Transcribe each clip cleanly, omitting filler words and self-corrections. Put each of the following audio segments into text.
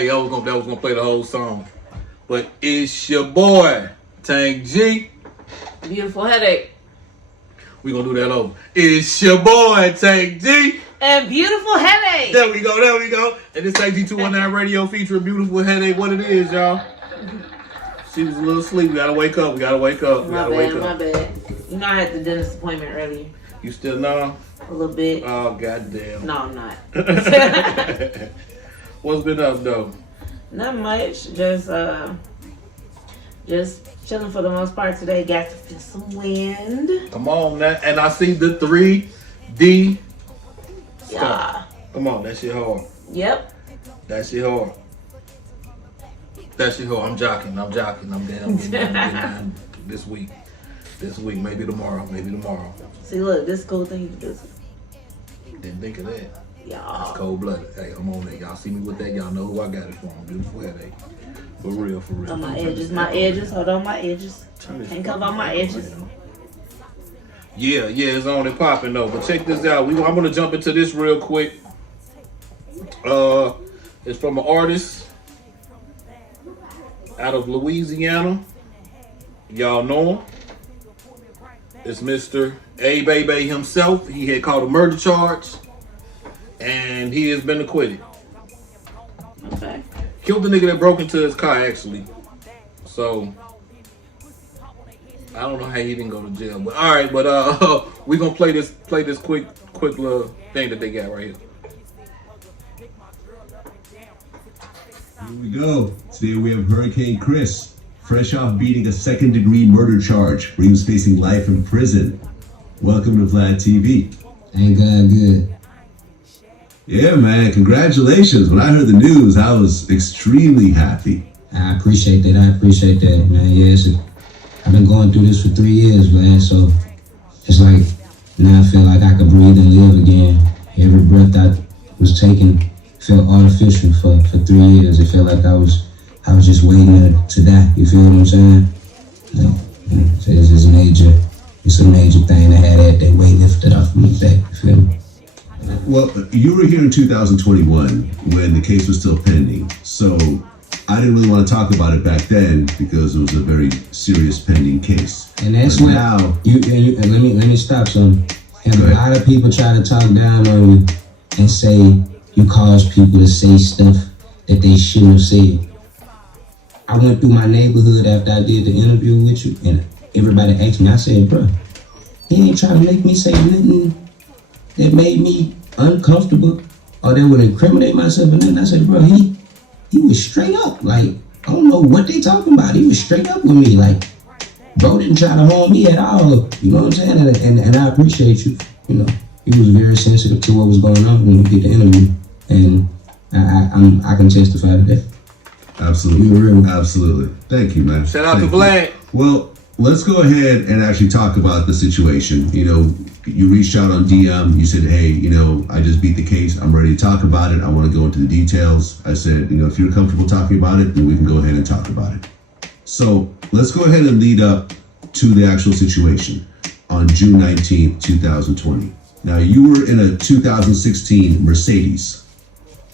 Hey, I was gonna play the whole song. But it's your boy, Tank G. Beautiful headache. We gonna do that over. It's your boy, Tank G. And beautiful headache. There we go. And this Tank G 219 radio featuring Beautiful Headache. What it is, y'all. She was a little asleep. We gotta wake up. My bad. You know I had the dentist appointment earlier. You still know? A little bit. Oh, goddamn. No, I'm not. What's been up, though? Not much. Just chilling for the most part today. Got to feel some wind. Come on, now. And I see the 3D stuff. Yeah. Come on, that shit hard. Yep. That shit hard. I'm jocking. I'm getting down this week. Maybe tomorrow. See, look, this cool thing you do. Didn't think of that. Yeah. That's cold blooded. Hey, I'm on that. Y'all see me with that. Y'all know who I got it from. Beautiful headache. For real. On my edges. Hold on, my edges. Can't cover on my edges. Yeah, it's on and popping though. But check this out. I'm gonna jump into this real quick. It's from an artist out of Louisiana. Y'all know him. It's Mr. A Baby himself. He had caught a murder charge, and he has been acquitted. Okay. Killed the nigga that broke into his car, actually. So I don't know how he didn't go to jail, but all right. But we gonna play this quick little thing that they got right here. Here we go. Today we have Hurricane Chris, fresh off beating a second-degree murder charge where he was facing life in prison. Welcome to Vlad TV. Ain't God good? Yeah, man, congratulations. When I heard the news, I was extremely happy. I appreciate that, man. Yes, I've been going through this for 3 years, man, so it's like now I feel like I can breathe and live again. Every breath I was taking felt artificial for 3 years. It felt like I was just waiting to die. You feel what I'm saying? Like, so it's a major thing to have that weight lifted off my back. You feel me? Well, you were here in 2021 when the case was still pending, so I didn't really want to talk about it back then because it was a very serious pending case. And that's when now let me stop some. And a lot of people try to talk down on you and say you cause people to say stuff that they shouldn't have said. I went through my neighborhood after I did the interview with you, and everybody asked me. I said, bro, he ain't trying to make me say nothing that made me uncomfortable or that would incriminate myself or nothing. I said, bro, he was straight up. Like, I don't know what they talking about. He was straight up with me. Like, bro didn't try to harm me at all. You know what I'm saying? And I appreciate you. You know, he was very sensitive to what was going on when we did the interview. And I can testify to that. Absolutely. Thank you, man. Shout out to Vlad. Well, let's go ahead and actually talk about the situation. You know, you reached out on DM. You said, hey, you know, I just beat the case. I'm ready to talk about it. I want to go into the details. I said, you know, if you're comfortable talking about it, then we can go ahead and talk about it. So let's go ahead and lead up to the actual situation on June 19th, 2020. Now, you were in a 2016 Mercedes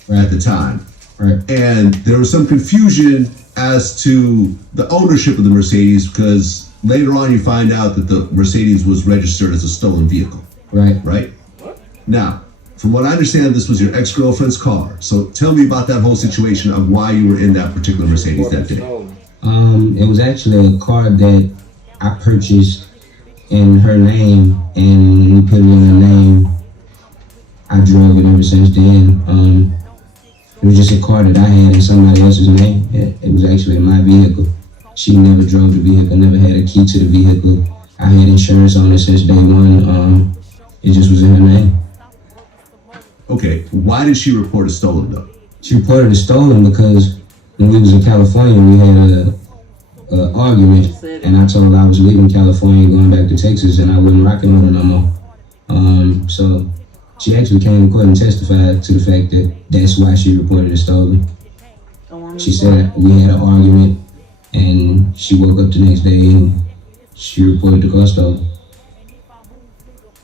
at the time. Right. And there was some confusion as to the ownership of the Mercedes because later on you find out that the Mercedes was registered as a stolen vehicle. Right. Right? Now, from what I understand, this was your ex-girlfriend's car. So tell me about that whole situation of why you were in that particular Mercedes that day. It was actually a car that I purchased in her name, and when we put it in her name, I drove it ever since then. It was just a car that I had in somebody else's name. It was actually my vehicle. She never drove the vehicle, never had a key to the vehicle. I had insurance on it since day one. It just was in her name. Okay, why did she report it stolen though? She reported it stolen because when we was in California, we had a argument, and I told her I was leaving California, going back to Texas, and I wasn't rocking with her no more. So she actually came to court and testified to the fact that that's why she reported it stolen. She said we had an argument, and she woke up the next day and she reported the car stolen.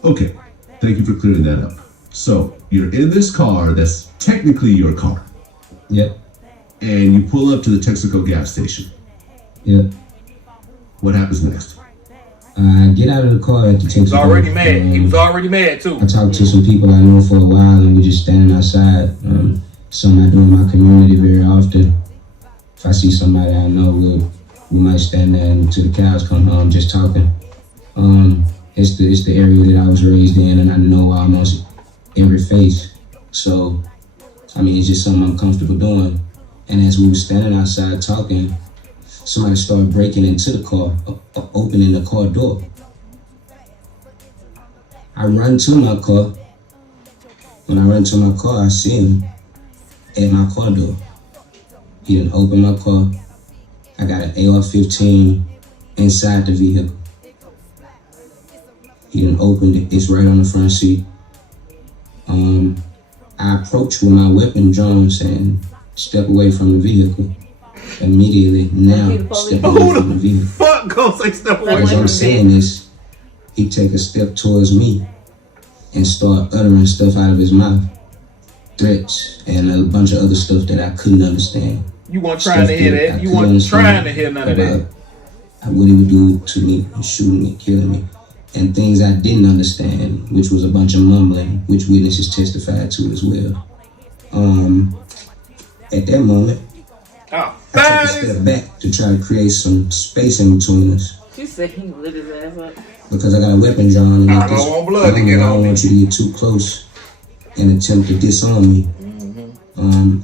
Okay, thank you for clearing that up. So you're in this car that's technically your car. Yep. and you pull up to the Texaco gas station. Yep. What happens next? I get out of the car at the Texaco. He was already mad. He was already mad too. I talked to some people I know for a while, and we just standing outside. Something I do in my community very often. If I see somebody I know, we might stand there until the cows come home, just talking. It's the area that I was raised in, and I know almost every face. So, I mean, it's just something I'm comfortable doing. And as we were standing outside talking, somebody started breaking into the car, opening the car door. I run to my car. When I run to my car, I see him at my car door. He didn't open my car. I got an AR-15 inside the vehicle. He didn't open it. It's right on the front seat. I approached with my weapon drawn, saying, "Step away from the vehicle." Immediately, now, step away from the vehicle. Fuck, gonna say step away. As I'm saying this, he take a step towards me and start uttering stuff out of his mouth. Threats and a bunch of other stuff that I couldn't understand. You weren't trying to hear that. You weren't trying to hear none of that. What he would do to me, shooting me, killing me. And things I didn't understand, which was a bunch of mumbling, which witnesses testified to as well. At that moment, I took a step back to try to create some space in between us. She said he lit his ass up. Because I got a weapon drawn. I don't want blood to get I on don't me. want you to get too close and attempt to disarm me.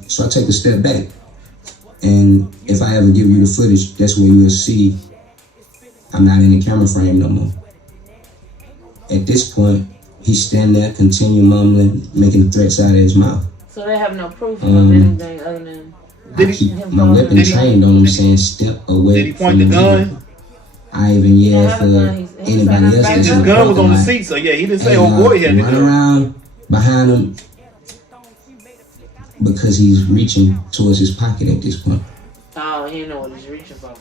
So I take a step back. And if I ever give you the footage, that's where you'll see I'm not in the camera frame no more. At this point, he's standing there, continue mumbling, making threats out of his mouth. So they have no proof of anything other than... I keep my weapon trained on him, saying step away. Did he point the gun? I even yelled for anybody else that's His in the gun was on the parking lot. seat, so yeah, he didn't say, "Oh boy, he had the Run gun." around behind him because he's reaching towards his pocket at this point. Oh, he didn't know what he's reaching for.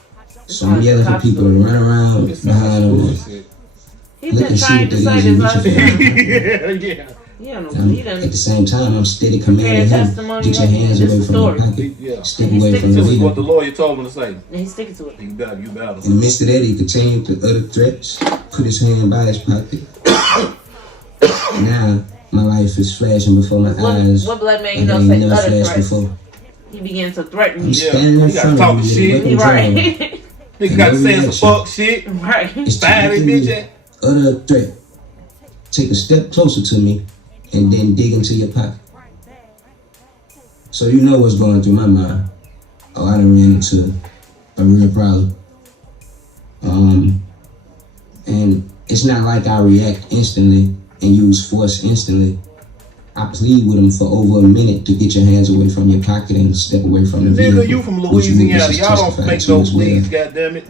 So I'm yelling for people to run around behind him. He's Look been and see trying what to that say is this and other reach time. Yeah. He don't know. I'm, He at done the same time, I'm steady commanding prepared him, testimony. get your hands This away is from your story. pocket, Yeah. step And he away from sticks the to This is what vehicle. the lawyer told him to say. And he's sticking to it. You better. In the midst of that, he continued to utter threats, put his hand by his pocket. Now, my life is flashing before my eyes. What black man you like know it ain't say never other flashed threats? before. He began to threaten I'm you. standing in he gotta front talk of you shit. with a weapon drawn. Right. Nigga got to no say some reaction. fuck shit. Right. It's Fire this to bitch me, at. utter a threat. Take a step closer to me, and then dig into your pocket. So you know what's going through my mind. Oh, I done ran into a real problem. And it's not like I react instantly and use force instantly. I plead with him for over a minute to get your hands away from your pocket and step away from the vehicle. Nigga, you from which Louisiana. witnesses Y'all don't testified make to no as well. pleas, goddammit.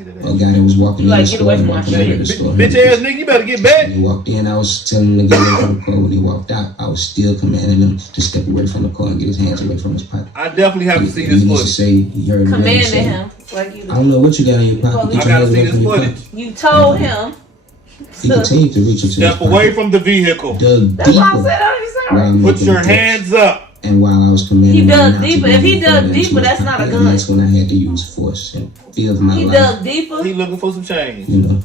A guy that was walking in Like, the get store, away from my walking out shit. of the store. Bitch ass nigga, you better get back. When he walked in, I was telling him to get away from the car. When he walked out, I was still commanding him to step away from the car and get his hands away from his pocket. I definitely have to see He this needs to footage. say he heard the man Commanding say, him. Like you I don't know what you got in your pocket. Get I your gotta hands see away this from your footage. pocket. You told him. He continued to reach into his Step away pocket, from the vehicle. dug That's why I deeper said I while was I'm Put making your the threats. hands up. And while I was commanding He him dug not to deeper. go If he any dug further into deeper, his that's not a pocket, gun. and that's when I had to use force and fear of my He life. dug deeper. He looking for some change. You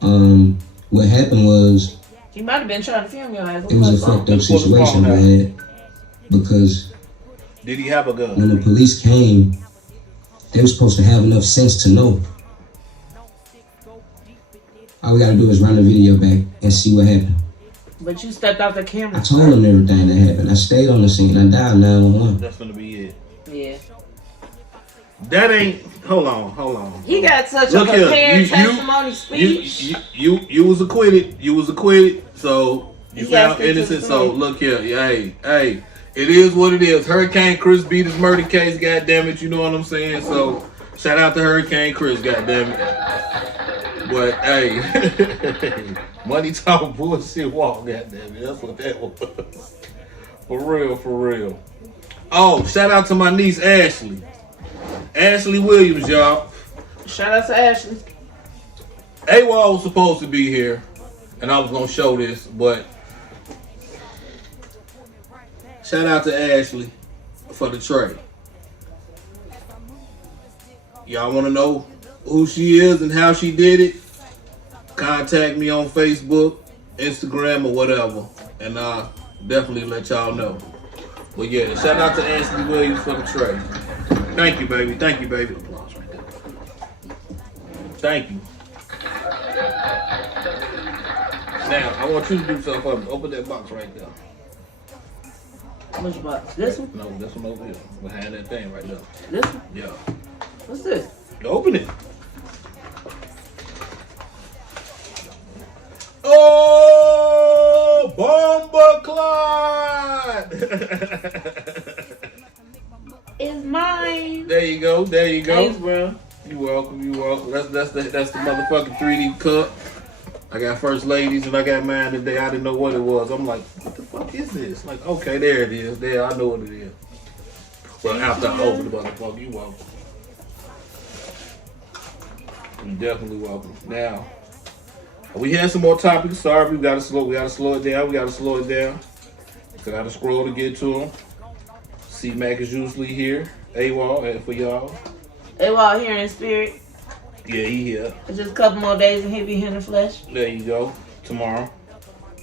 know, what happened was He might have been trying to film your ass. it was a fucked up situation we had because Did he have a gun? when the police came, they were supposed to have enough sense to know. All we gotta do is run the video back and see what happened. But you stepped out the camera. I told them everything that happened. I stayed on the scene. I dialed 911. That's gonna be it. Yeah. That ain't. Hold on. He got such Look a here, prepared testimony speech. You was acquitted. You was acquitted. So you You gotta found stick to the innocent. So story. look here. Hey. It is what it is. Hurricane Chris beat his murder case. God damn it. You know what I'm saying? So shout out to Hurricane Chris. God damn it. But hey, money talk, bullshit walk. God damn it. That's what that was. For real. Oh, shout out to my niece Ashley. Ashley Williams, y'all. Shout out to Ashley. AWOL was supposed to be here, and I was gonna show this, but shout out to Ashley for the trade. Y'all want to know who she is and how she did it? Contact me on Facebook, Instagram, or whatever, and I'll definitely let y'all know. But yeah, shout out to Anthony Williams for the trade. Thank you, baby. Thank you, baby. Applause right there. Thank you. Now, I want you to do something for me. Open that box right there. Which box? This one? No, this one over here. Behind that thing right there. This one? Yeah. What's this? Open it. Oh, Bomber Clyde! It's mine. There you go. There you go. Thanks, bro. You welcome. You welcome. That's the motherfucking 3D cup. I got first ladies and I got mine today. I didn't know what it was. I'm like, what the fuck is this? Like, okay, there it is. There, I know what it is. Well, after I open the motherfucker, you welcome. You definitely welcome. Now, we had some more topics. Sorry, we gotta slow it down. We gotta slow it down. I gotta scroll to get to them. C-Mac is usually here. AWOL for y'all. AWOL here in spirit. Yeah, he here. It's just a couple more days and he'll be here in the flesh. There you go. Tomorrow.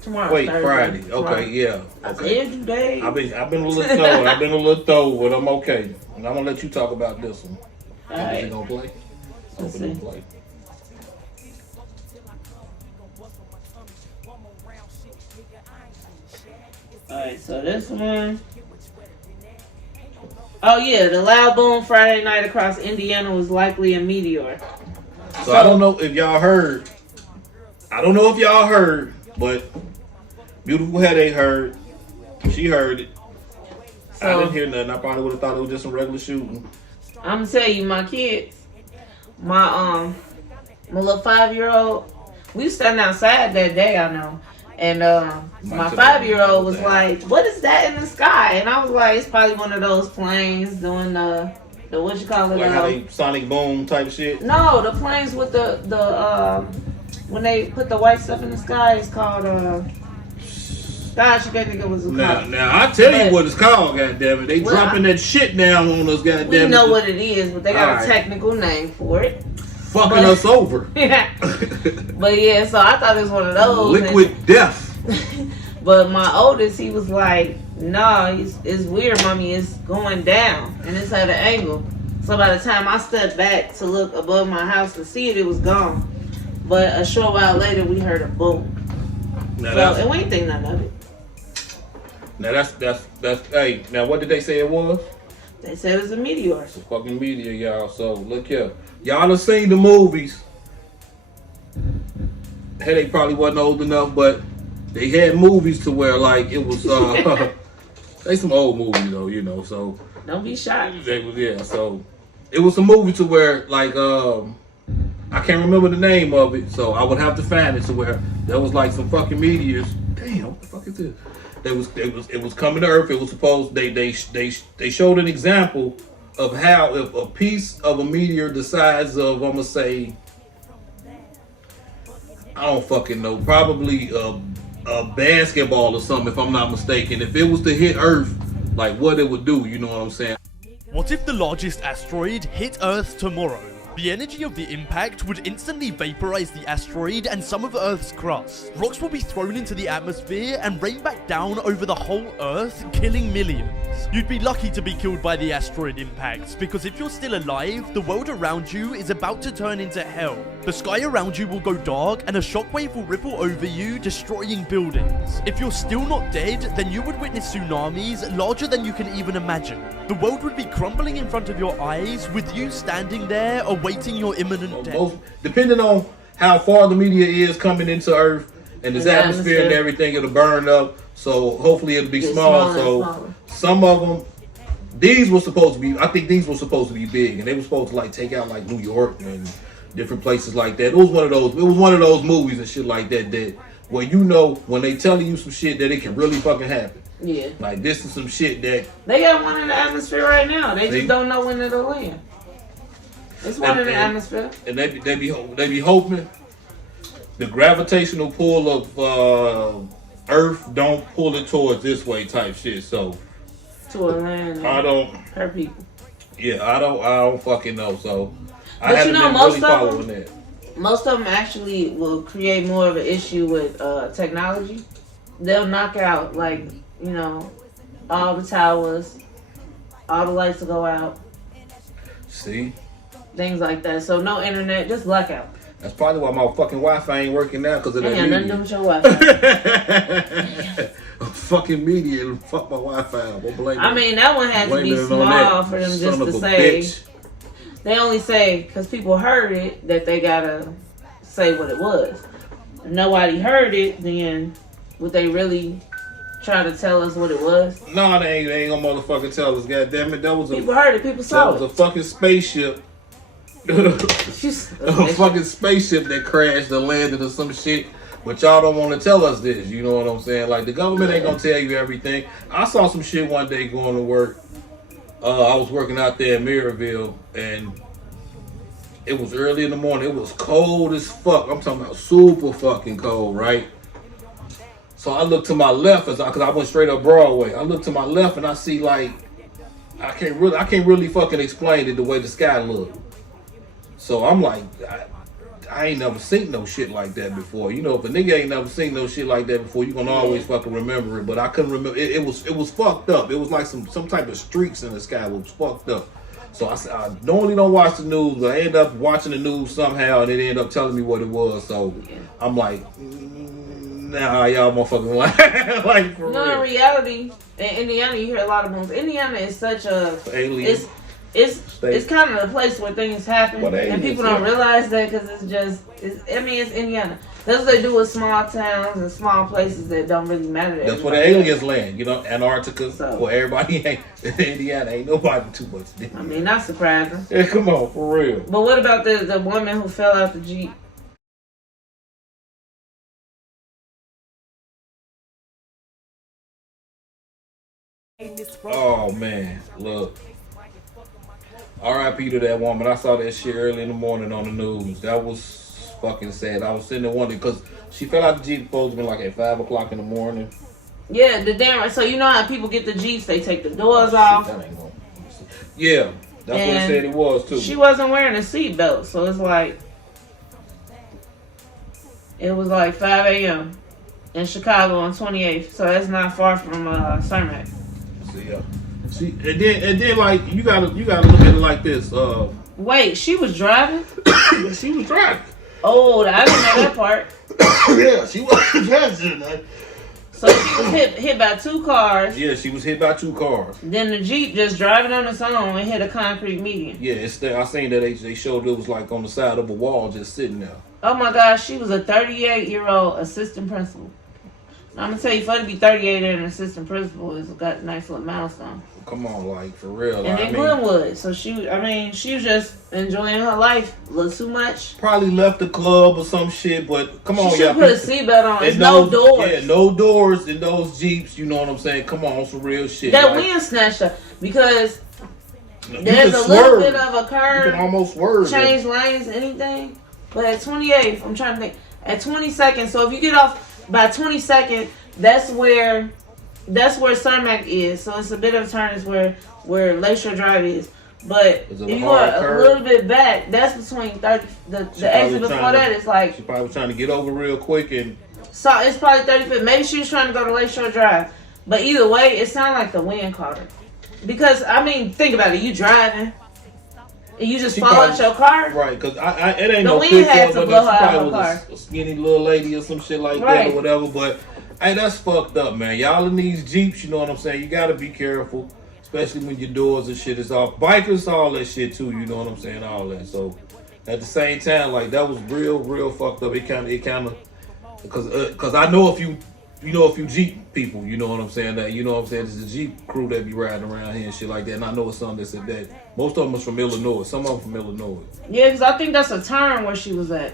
Wait, Thursday. Friday. Tomorrow. Okay, yeah. Okay. I said today. I've been a little thrown, but I'm okay. And I'm gonna let you talk about this one. All right. You gonna play? Let's Open and see. play. Alright, so this one. Oh yeah, the loud boom Friday night across Indiana was likely a meteor. So I don't know if y'all heard. But Beautiful Headache heard. She heard it. So, I didn't hear nothing. I probably would have thought it was just some regular shooting. I'm gonna tell you, my kids, my little 5-year-old, we was standing outside that day, I know. And my 5-year-old was like, "What is that in the sky?" And I was like, "It's probably one of those planes doing the what you call it?" Like how they sonic boom type shit. No, the planes with the when they put the white stuff in the sky, it's called gosh, you can't think it was called. Now I tell you what it's called, goddammit. They dropping that shit down on us, goddammit. We know what it is, but they got a technical name for it. Fucking us over. But yeah, so I thought it was one of those. Liquid death. But my oldest, he was like, "No, it's weird, mommy. It's going down, and it's at an angle." So by the time I stepped back to look above my house to see it, it was gone. But a short while later, we heard a boom. And we ain't think nothing of it. Now that's hey. Now what did they say it was? They said it was a meteor. It's a fucking meteor, y'all. So look here, y'all have seen the movies. Headache probably wasn't old enough, but they had movies to where like it was. They some old movies though, you know. So don't be shy. So it was a movie to where like I can't remember the name of it, so I would have to find it to where there was like some fucking meteors. Damn, what the fuck is this? It was coming to Earth. It was supposed they showed an example of how if a piece of a meteor the size of I'm gonna say I don't fucking know, probably a basketball or something if I'm not mistaken. If it was to hit Earth, like what it would do, you know what I'm saying? What if the largest asteroid hit Earth tomorrow? The energy of the impact would instantly vaporize the asteroid and some of Earth's crust. Rocks will be thrown into the atmosphere and rain back down over the whole Earth, killing millions. You'd be lucky to be killed by the asteroid impact, because if you're still alive, the world around you is about to turn into hell. The sky around you will go dark and a shockwave will ripple over you, destroying buildings. If you're still not dead, then you would witness tsunamis larger than you can even imagine. The world would be crumbling in front of your eyes, with you standing there awaiting your imminent death. Depending on how far the meteor is coming into Earth and its atmosphere and everything, it'll burn up. So hopefully it'll be small. So some of them, these were supposed to be, I think these were supposed to be big, and they were supposed to like take out like New York and different places like that. It was one of those movies and shit like that where you know when they telling you some shit that it can really fucking happen. Yeah. Like this is some shit that they got one in the atmosphere right now. They just don't know when it'll land. It's one in the atmosphere. And they be hoping the gravitational pull of Earth don't pull it towards this way type shit. So to a land I and don't. hurt people. Yeah, I don't fucking know. So I But haven't been really following that. Most of them actually will create more of an issue with technology. They'll knock out, like, you know, all the towers, all the lights will go out, See, things like that. So no internet, just blackout. that's probably why my fucking Wi-Fi ain't working now because of that Ain't got nothing to do media. with your Wi-Fi. Fucking media and fuck my Wi-Fi. We'll blame I it. mean, that one had to Blame be it on small that for them son just of to a say. bitch. They only say, because people heard it, that they gotta say what it was. If nobody heard it, then would they really try to tell us what it was? No, they ain't gonna motherfucking tell us. God damn it, that was People heard it, people saw that was it. a fucking spaceship. A fucking spaceship that crashed or landed or some shit. But y'all don't want to tell us this. You know what I'm saying? Like, the government ain't gonna tell you everything. I saw some shit one day going to work. I was working out there in Maryville, and it was early in the morning. It was cold as fuck. I'm talking about super fucking cold, right? So I look to my left because I went straight up Broadway. I look to my left and I see, like, I can't really fucking explain it the way the sky looked. So I'm like, I ain't never seen no shit like that before. You know, if a nigga ain't never seen no shit like that before, you gonna always fucking remember it. But I couldn't remember. It was fucked up. It was like some type of streaks in the sky. It was fucked up. So I normally don't watch the news, but I end up watching the news somehow, and it ended up telling me what it was. So I'm like, nah, y'all motherfucking lying. Like, for No, real. in reality, in Indiana, you hear a lot of moves. Indiana is such a Alien. it's kind of the place where things happen, But and people don't realize that because it's Indiana. That's what they do with small towns and small places that don't really matter. To That's where the everybody. aliens land, you know, Antarctica. So- Where everybody ain't Indiana ain't nobody too much. I mean, not surprising. Yeah, come on, for real. But what about the woman who fell out the Jeep? Oh man, look. R.I.P. to that woman. I saw that shit early in the morning on the news. That was fucking sad. I was sitting there wondering because she fell out the Jeep supposed to be like at 5 o'clock in the morning. Yeah, the damn. So you know how people get the Jeeps? They take the doors off. That ain't gonna. Yeah, that's what it And said it was too. She wasn't wearing a seatbelt, so it's like it was like 5 a.m. in Chicago on 28th. So that's not far from Cermak. See, and then like you gotta look at it like this. Wait, she was driving? She was driving. Oh, I didn't know that part. Yeah, she was driving. So she was hit by two cars. Yeah, she was hit by 2 cars. Then the Jeep just driving on its own and hit a concrete median. Yeah, it's there. I seen that they showed it was like on the side of a wall just sitting there. Oh my gosh, she was a 38-year-old assistant principal. I'm gonna tell you, for to be 38 and an assistant principal, it's got a nice little milestone. Come on, like, for real. And I in mean, Glenwood, so she was just enjoying her life a little too much. probably left the club or some shit, but come on, She y'all. should put a seatbelt on. There's And no doors. Yeah, no doors in those Jeeps. You know what I'm saying? Come on, some real shit. That like, wind snatched her because you there's can a little swerve. bit of a You curve. can almost swerve. Change lanes, anything. But at 28th, I'm trying to think. At 22nd, so if you get off by 22nd, that's where Cermak is. So it's a bit of a turn. Is where Lakeshore Drive is. But Is if it a you hard are a curve? little bit back, that's between 30. The exit before trying to- that is like. She probably was trying to get over real quick and. So it's probably 35th. Maybe she was trying to go to Lakeshore Drive. But either way, it sounded like the wind caught her. Because I mean, think about it. You driving. And you just She fall out probably- your car. Right, because it ain't The no wind picture had of to her, blow but her she out probably of was her a skinny little lady or some shit like that Right. or whatever. But hey, that's fucked up, man. Y'all in these Jeeps, you know what I'm saying? You gotta be careful, especially when your doors and shit is off. Bikers, all that shit too. You know what I'm saying? All that. So at the same time, like that was real fucked up. It kind of, because I know a few Jeep people. You know what I'm saying? That you know what I'm saying? There's a Jeep crew that be riding around here and shit like that. And I know some that said that. Most of them was from Illinois. Some of them from Illinois. Yeah, because I think that's a turn where she was at.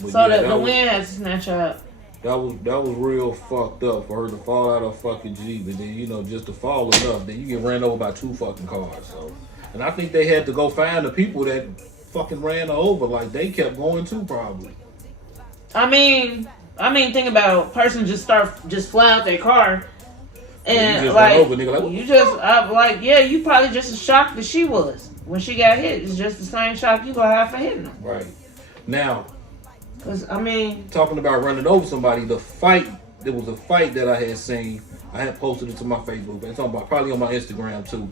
But So yeah, the that was- wind had to snatch her up. That was real fucked up for her to fall out of a fucking Jeep and then, you know, just to fall enough. Then you get ran over by 2 fucking cars. So, and I think they had to go find the people that fucking ran her over. Like, they kept going too, probably. I mean, think about a person just fly out their car And you just like, run over, nigga, like, what you the just, fuck? like, yeah, you probably just as shocked as she was when she got hit. It's just the same shock you gonna have for hitting them. Right. Now, Cause I mean, talking about running over somebody, there was a fight that I had seen. I had posted it to my Facebook. It's probably on my Instagram too.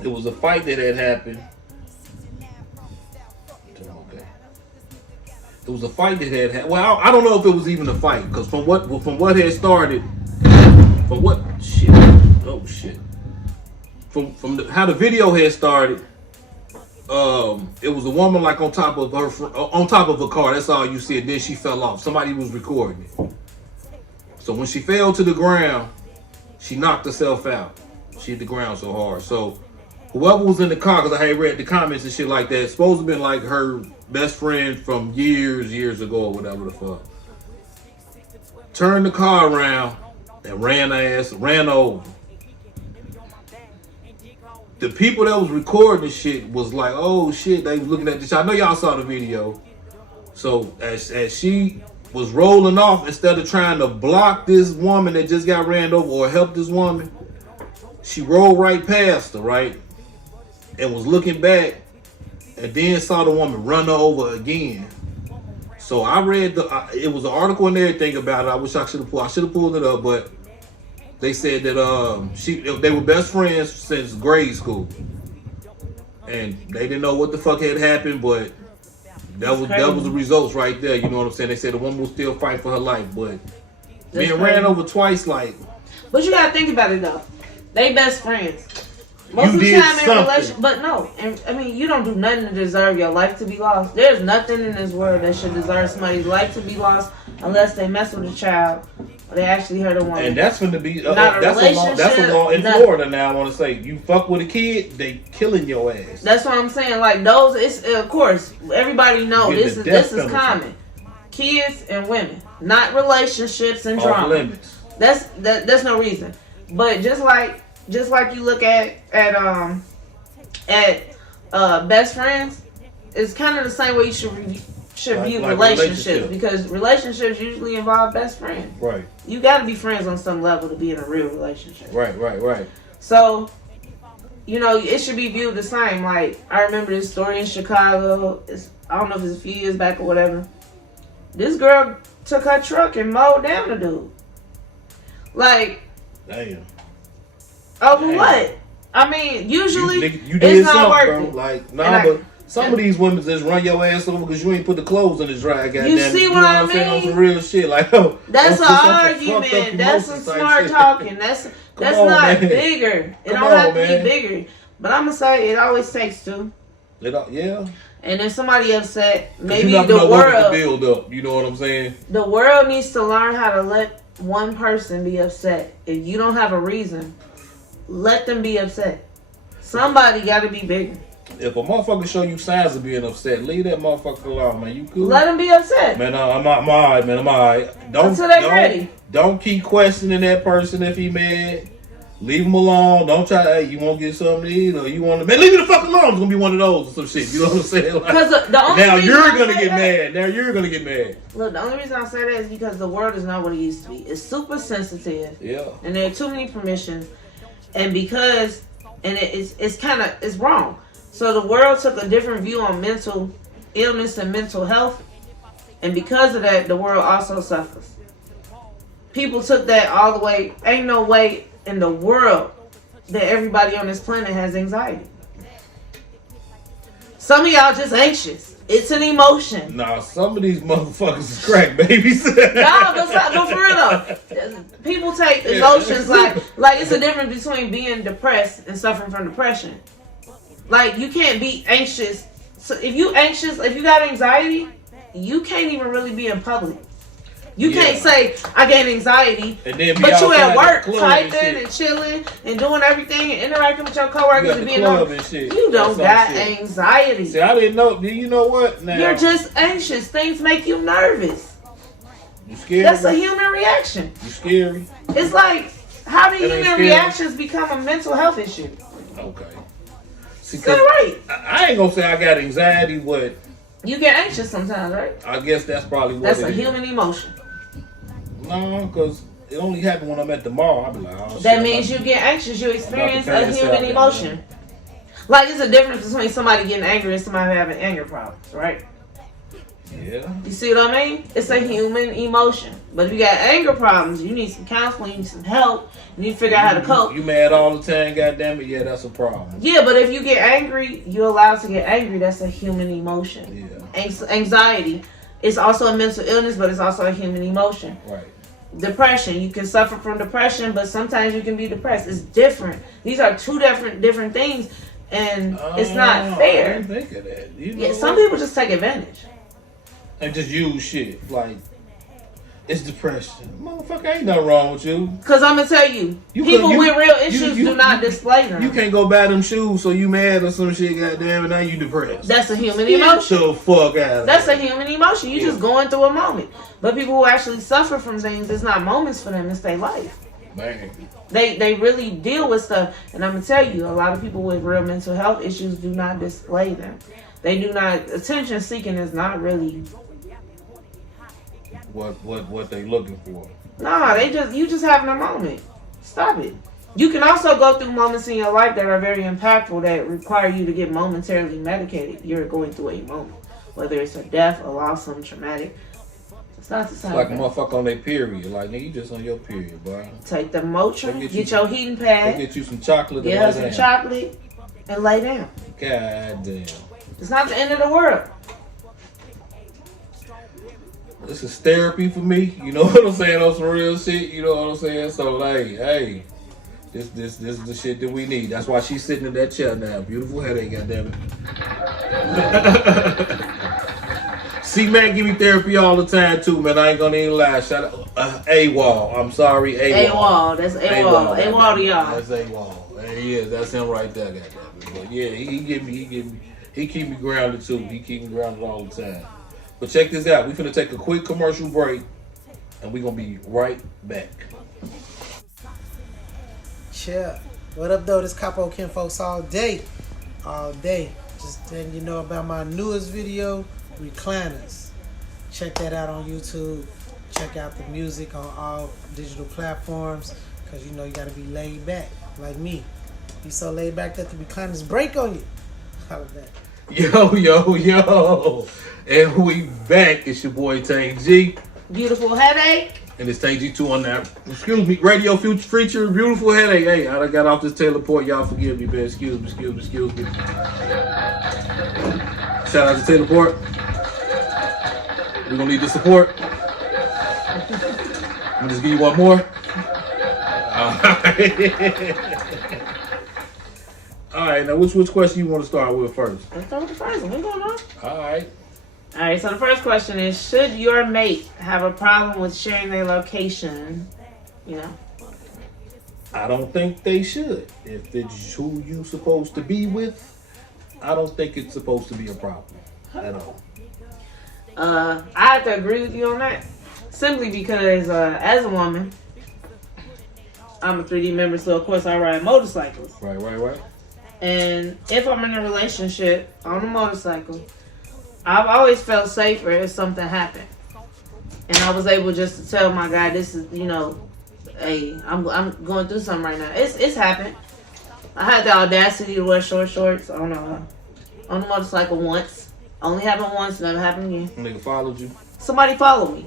It was a fight that had happened. Okay. It was a fight that had happened. Well, I don't know if it was even a fight, because from what had started, from what shit, oh shit, how the video had started. It was a woman like on top of a car. That's all you see. And then she fell off. Somebody was recording it. So when she fell to the ground, she knocked herself out. She hit the ground so hard. So whoever was in the car, because I had read the comments and shit like that, it's supposed to have been like her best friend from years ago or whatever the fuck. Turned the car around and ran over. The people that was recording shit was like, oh shit, they was looking at this. I know y'all saw the video. So as she was rolling off, instead of trying to block this woman that just got ran over or help this woman, she rolled right past her, right? And was looking back and then saw the woman run her over again. So I read it was an article and everything about it. I wish I should have pulled it up, but they said that they were best friends since grade school, and they didn't know what the fuck had happened, but that was the results right there. You know what I'm saying? They said the woman will still fight for her life, but being ran over twice, like. But you gotta think about it though. They best friends. Most of the time in relation, but no, and I mean you don't do nothing to deserve your life to be lost. There's nothing in this world that should deserve somebody's life to be lost unless they mess with a child. They actually hurt a woman. And that's going to be that's a law in Florida now. I want to say, you fuck with a kid, they killing your ass. That's what I'm saying. Like those, it's of course everybody know this is common. Kids and women, not relationships and drama. Limits. That's no reason. But just like you look at best friends, it's kind of the same way you should view relationships, because relationships usually involve best friends. Right. You got to be friends on some level to be in a real relationship. Right. So, it should be viewed the same. Like, I remember this story in Chicago. I don't know if it's a few years back or whatever. This girl took her truck and mowed down the dude. Like, damn. Over what? I mean, usually you did it's not something, working. bro. Like, but some of these women just run your ass over because you ain't put the clothes in the dryer. You see what I mean? Saying, on some real shit. Like, oh, that's an argument. That's some smart talking. That's not bigger. It don't have to be bigger. But I'm gonna say it always takes two. Yeah. And if somebody upset, maybe the world build up. You know what I'm saying? The world needs to learn how to let one person be upset. If you don't have a reason, let them be upset. Somebody got to be bigger. If a motherfucker show you signs of being upset, leave that motherfucker alone, man. You cool? Let them be upset. Man, I'm alright, man. I'm alright. Until they're ready. Don't keep questioning that person if he mad. Leave him alone. Don't try to, hey, you want to get something to eat or you want to, man, leave me the fuck alone. It's going to be one of those or some shit. You know what I'm saying? Because now you're going to get mad. Now you're going to get mad. Look, the only reason I say that is because the world is not what it used to be. It's super sensitive. Yeah. And there are too many permissions. And because, and it's wrong. So the world took a different view on mental illness and mental health. And because of that, the world also suffers. People took that all the way. Ain't no way in the world that everybody on this planet has anxiety. Some of y'all just anxious. It's an emotion. Nah, some of these motherfuckers is crack babies. Nah, but for real though, people take emotions like it's a difference between being depressed and suffering from depression. Like, you can't be anxious. So if you got anxiety, you can't even really be in public. You can't say, I get anxiety, but you at work typing and chilling and doing everything and interacting with your coworkers and being normal. You don't got anxiety. See, I didn't know. Do you know what? Now, you're just anxious. Things make you nervous. You scared? That's a human reaction. You scary? It's like, how do human reactions become a mental health issue? Okay. See, that's right. I ain't gonna say I got anxiety, but you get anxious sometimes, right? I guess that's probably what that's a human emotion. No, because it only happened when I'm at the mall. I be like, oh, That shit, means I'm you get anxious. You experience a pass human out, emotion. Like, it's a difference between somebody getting angry and somebody having anger problems, right? Yeah. You see what I mean? It's a human emotion. But if you got anger problems, you need some counseling, you need some help, you need to figure out how to cope. You mad all the time, goddamn it? Yeah, that's a problem. Yeah, but if you get angry, you're allowed to get angry. That's a human emotion. Yeah. Anxiety is also a mental illness, but it's also a human emotion. Right. Depression, you can suffer from depression, but sometimes you can be depressed. It's different. These are two different things, and it's not fair. I didn't think of that. You know Yeah, some people just take advantage. and just use shit like it's depression. Motherfucker, ain't nothing wrong with you. Because I'm going to tell you, people with real issues do not display them. You can't go buy them shoes, so you mad or some shit, goddamn, and now you depressed. That's a human emotion. Get the fuck out of That's here. a human emotion. You just going through a moment. But people who actually suffer from things, it's not moments for them, it's their life. Man. They really deal with stuff. And I'm going to tell you, a lot of people with real mental health issues do not display them. They do not, attention seeking is not really... What they looking for? Nah, you just having a moment. Stop it. You can also go through moments in your life that are very impactful that require you to get momentarily medicated. You're going through a moment, whether it's a death, a loss, something traumatic. It's not the same. Like a motherfucker on their period. Like, nigga, you just on your period, boy. Take the Motrin, get some- your heating pad. Go get you some chocolate. Get and her lay some down. chocolate and lay down. God damn. It's not the end of the world. This is therapy for me. You know what I'm saying? On some real shit. You know what I'm saying? So, like, hey, this is the shit that we need. That's why she's sitting in that chair now. Beautiful headache, goddammit. C-Man give me therapy all the time, too, man. I ain't gonna even lie. Shout out AWOL. I'm sorry, AWOL. AWOL. That's AWOL. AWOL to y'all. That's AWOL. There he is. That's him right there, goddammit. But yeah, he keep me grounded, too. He keep me grounded all the time. But check this out. We're finna take a quick commercial break, and we're gonna be right back. Yeah. What up, though? This Capo Ken folks all day. All day. Just letting you know about my newest video, Recliners. Check that out on YouTube. Check out the music on all digital platforms. Because, you know, you got to be laid back, like me. Be so laid back that the recliners break on you. How about that? Yo. And we back. It's your boy Tang G. Beautiful headache. And it's Tang G2 on that. Excuse me. Radio Future Feature. Beautiful headache. Hey, I done got off this teleport. Y'all forgive me, man. Excuse me. Shout out to teleport. We're going to need the support. I'm going to just give you one more. All right, now which question you want to start with first? Let's start with the first one. What's going on? All right. All right, so the first question is, should your mate have a problem with sharing their location? You know? I don't think they should. If it's who you supposed to be with, I don't think it's supposed to be a problem at all. I have to agree with you on that. Simply because as a woman, I'm a 3D member, so of course I ride motorcycles. Right. And if I'm in a relationship on a motorcycle, I've always felt safer if something happened. And I was able just to tell my guy, this is, you know, hey, I'm going through something right now. It's happened. I had the audacity to wear short shorts on the motorcycle once. Only happened once, never happened again. Nigga followed you. Somebody followed me.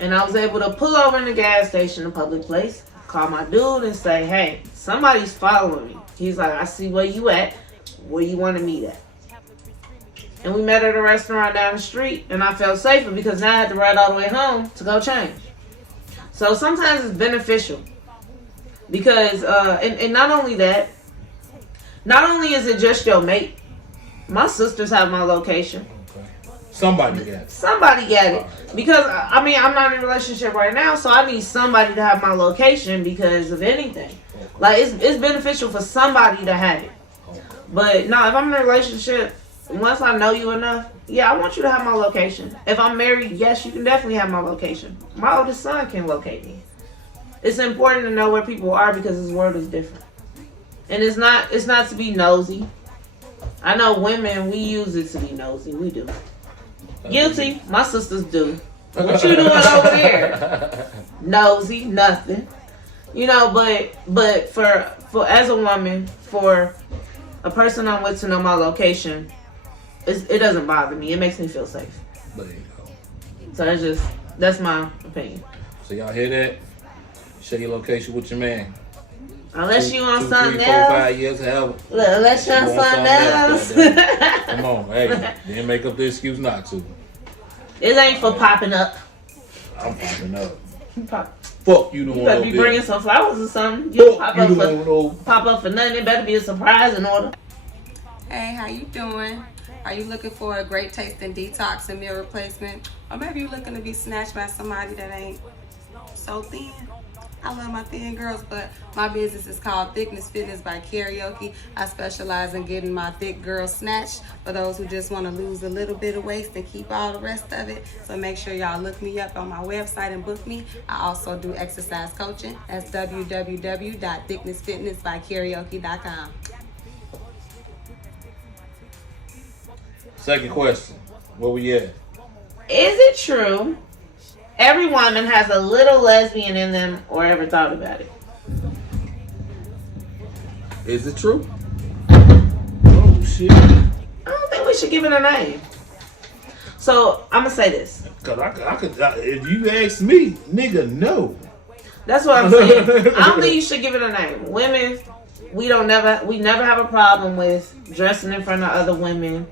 And I was able to pull over in the gas station, a public place, call my dude and say, hey, somebody's following me. He's like, I see where you at, where you want to meet at. And we met at a restaurant down the street, and I felt safer because now I had to ride all the way home to go change. So sometimes it's beneficial because, and not only that, not only is it just your mate, my sisters have my location. Okay. Somebody got it. Somebody got it. Because, I mean, I'm not in a relationship right now, so I need somebody to have my location because of anything. Like, it's beneficial for somebody to have it. But, no, if I'm in a relationship, once I know you enough, yeah, I want you to have my location. If I'm married, yes, you can definitely have my location. My oldest son can locate me. It's important to know where people are because this world is different. And it's not to be nosy. I know women, we use it to be nosy. We do. Guilty. My sisters do. What you doing over there? Nosy, nothing. You know, but for as a woman, for a person I'm with to know my location, it doesn't bother me. It makes me feel safe. There you go. So that's my opinion. So y'all hear that? Share your location with your man. Unless you on 2, 3, something 4, else. 5 years, however. Look, unless you on something else. goddamn. Come on, hey, didn't make up the excuse not to. It ain't for popping up. I'm popping up. Pop. Fuck you, the You one better over be there. bringing some flowers or something. You Fuck you, the one over. pop up for nothing. It better be a surprise in order. Hey, how you doing? Are you looking for a great tasting detox and meal replacement? Or maybe you're looking to be snatched by somebody that ain't so thin? I love my thin girls, but my business is called Thickness Fitness by Karaoke. I specialize in getting my thick girls snatched for those who just want to lose a little bit of waist and keep all the rest of it. So make sure y'all look me up on my website and book me. I also do exercise coaching. That's www.thicknessfitnessbykaraoke.com. Second question. Where we at? Is it true every woman has a little lesbian in them or ever thought about it? Is it true? Oh shit. I don't think we should give it a name. So I'm gonna say this. Cause I could, if you ask me, nigga, no. That's what I'm saying. I don't think you should give it a name. Women, we never have a problem with dressing in front of other women.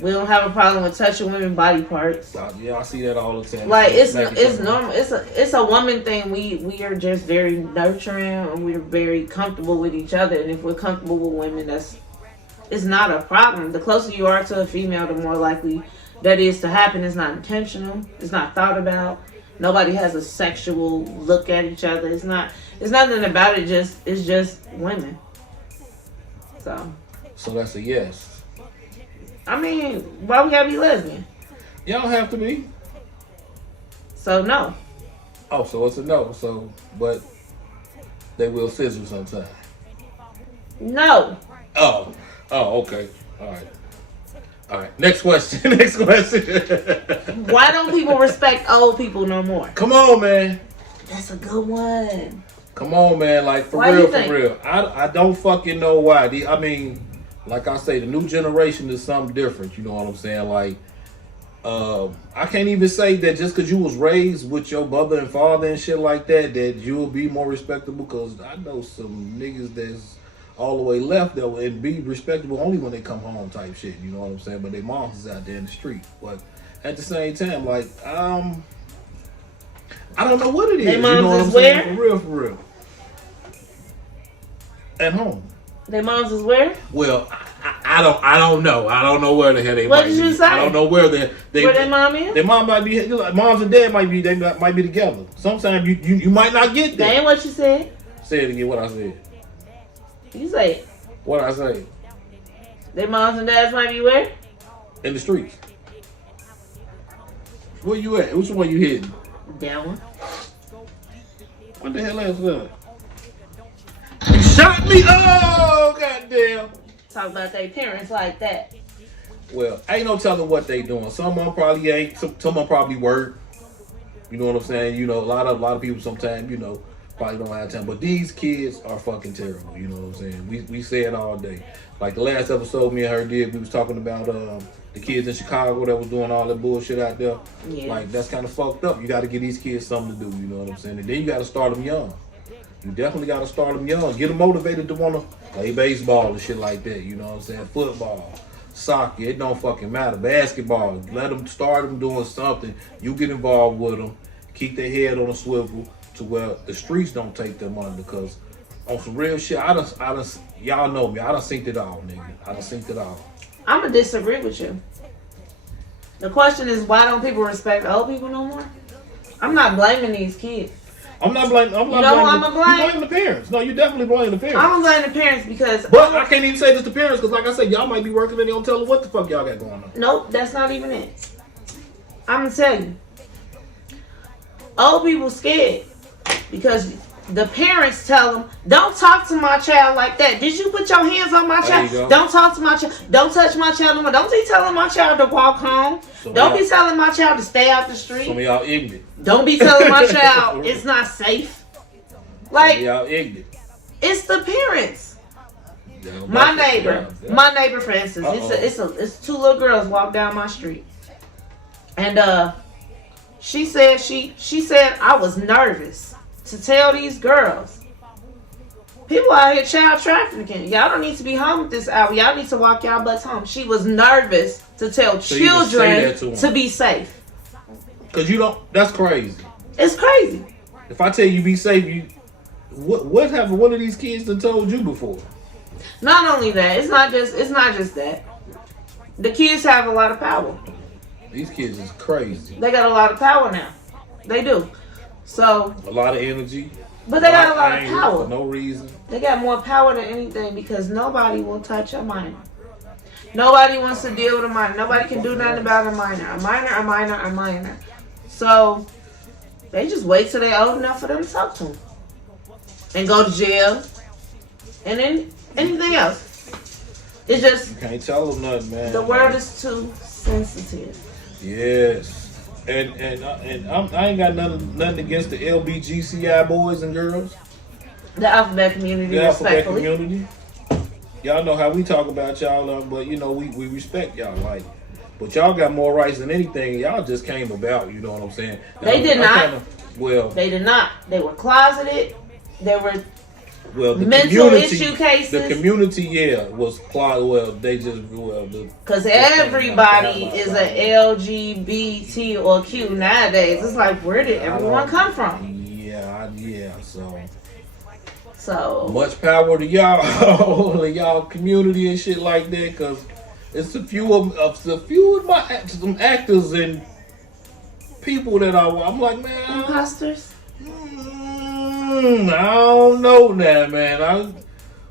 We don't have a problem with touching women's body parts. Yeah, I see that all the time. Like it's normal. It's a woman thing. We are just very nurturing and we're very comfortable with each other. And if we're comfortable with women, it's not a problem. The closer you are to a female, the more likely that is to happen. It's not intentional. It's not thought about. Nobody has a sexual look at each other. It's nothing about it. It's just women. So that's a yes. I mean, why we gotta be lesbian? You don't have to be. So no. Oh, so it's a no. So, but they will scissor sometime. No. Oh, okay. All right. Next question. Next question. Why don't people respect old people no more? Come on, man. That's a good one. Come on, man. Like for Why do you real, think? for real. I don't fucking know why. I mean, like I say, the new generation is something different. You know what I'm saying? Like, I can't even say that just because you was raised with your mother and father and shit like that you'll be more respectable. Because I know some niggas that's all the way left though and be respectable only when they come home type shit. You know what I'm saying? But their moms is out there in the street. But at the same time, like, I don't know what it is. Their You moms know what is I'm saying? where? For real. At home. Their moms is where? Well, I don't know. I don't know where the hell they What might did you be. say? I don't know where Where their mom is? Their mom might be, like, moms and dad might be together. Sometimes you might not get That there. ain't what you said. Say it again. What I said. You say What I say. their moms and dads might be where? In the streets. Where you at? Which one you hitting? That one. What the hell is that? You shot me! Oh, goddamn. Talk about their parents like that. Well, ain't no telling what they doing. Some of them probably ain't. Some of them probably work. You know what I'm saying? You know, a lot of people sometimes, you know, probably don't have time. But these kids are fucking terrible. You know what I'm saying? We say it all day. Like the last episode me and her did, we was talking about the kids in Chicago that was doing all that bullshit out there. Yeah. Like that's kind of fucked up. You got to give these kids something to do. You know what I'm saying? And then you got to start them young. You definitely got to start them young. Get them motivated to want to play baseball and shit like that. You know what I'm saying? Football, soccer, it don't fucking matter. Basketball, let them start them doing something. You get involved with them. Keep their head on a swivel to where the streets don't take them under. Because on some real shit, I done, y'all know me. I done synced it all, nigga. I done synced it all. I'm gonna disagree with you. The question is, why don't people respect old people no more? I'm not blaming these kids. I'm not blaming. I'm not You know who blaming. I'ma You blame? blame the parents. No, you definitely blame the parents. I'm gonna blame the parents because But I can't even say this to parents because, like I said, y'all might be working and they don't tell them what the fuck y'all got going on. nope, that's not even it. I'm gonna tell you. Old people scared because the parents tell them, don't talk to my child like that. Did you put your hands on my There you child? go. Don't talk to my child. Don't touch my child no more. Don't be telling my child to walk home. Don't be telling my child to stay out the street. Some of y'all ignorant. Don't be telling my child it's not safe. Like, Y'all ignorant. it's the parents. Y'all My about to- neighbor, yeah. my neighbor, for instance, Uh-oh. it's two little girls walk down my street, and she said she said I was nervous to tell these girls. People out here child trafficking. Y'all don't need to be home at this hour. Y'all need to walk y'all butts home. She was nervous to tell So you can say children that to 'em. to be safe. Cause you don't. That's crazy. It's crazy. If I tell you be safe, you what have one of these kids done told you before? Not only that, it's not just that. The kids have a lot of power. These kids is crazy. They got a lot of power now. They do. So, A lot of energy. but they got a lot of anger power. for no reason. They got more power than anything because nobody will touch a minor. Nobody wants to deal with a minor. Nobody can do nothing about a minor. A minor. So they just wait till they're old enough for them to talk to them. And go to jail. And then anything else. It's just, You can't tell them nothing, man. the world is too sensitive. Yes. And I ain't got nothing against the LBGCI boys and girls. The alphabet community, The alphabet respectfully. community. Y'all know how we talk about y'all, but you know we respect y'all, like. But y'all got more rights than anything. Y'all just came about. You know what I'm saying? They did not. Well, They did not. They were closeted. They were the mental community, issue cases. The community, was closeted. Well, they just Because everybody is a LGBT or Q nowadays. It's like, where did everyone come from? Yeah. So Much power to y'all, to y'all community and shit like that. Cause it's a few of some actors and people that I'm like, man. imposters. I don't know now, man.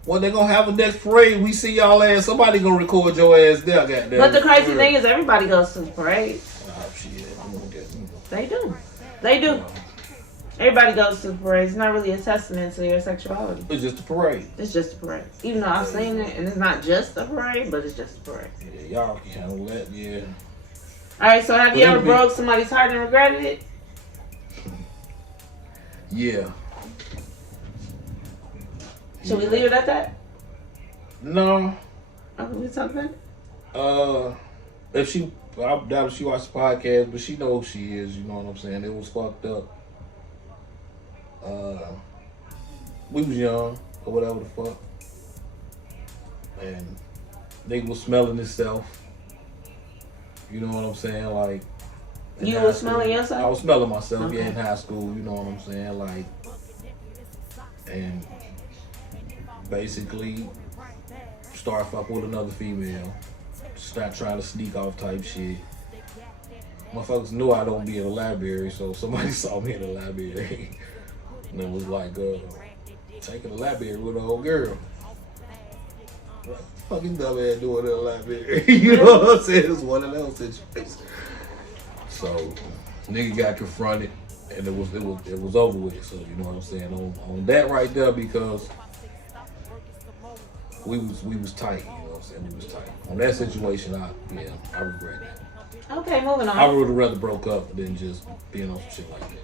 When they gonna have a next parade, we see y'all ass. Somebody gonna record your ass there, goddamn. But the crazy thing is, everybody goes to the parade. Oh, shit. I'm gonna get. They do. They do. Everybody goes to the parade. It's not really a testament to your sexuality. It's just a parade. It's just a parade. Even though I've seen it, and it's not just a parade, but it's just a parade. Yeah, y'all can handle that. Yeah. All right. So have you But ever it'll be- broke somebody's heart and regretted it? Yeah. Should we leave it at that? No. Okay, we talk about it. I doubt if she watched the podcast, but she knows who she is. You know what I'm saying? It was fucked up. We was young or whatever the fuck, and nigga was smelling himself. You know what I'm saying? Like in You high was smelling school. yourself? I was smelling myself. Okay. Yeah, in high school. You know what I'm saying? Like, and basically start fucking with another female. Start trying to sneak off type shit. Motherfuckers knew I don't be in the library, so somebody saw me in the library. And it was like, taking the library with an old girl. What the fucking dumb ass doing in the library? You know what I'm saying? It's one of those situations. So, nigga got confronted, and it was over with. So, you know what I'm saying? On that right there, because we was tight. You know what I'm saying? We was tight. On that situation, I regret that. Okay, moving on. I would have rather broke up than just being on some shit like that.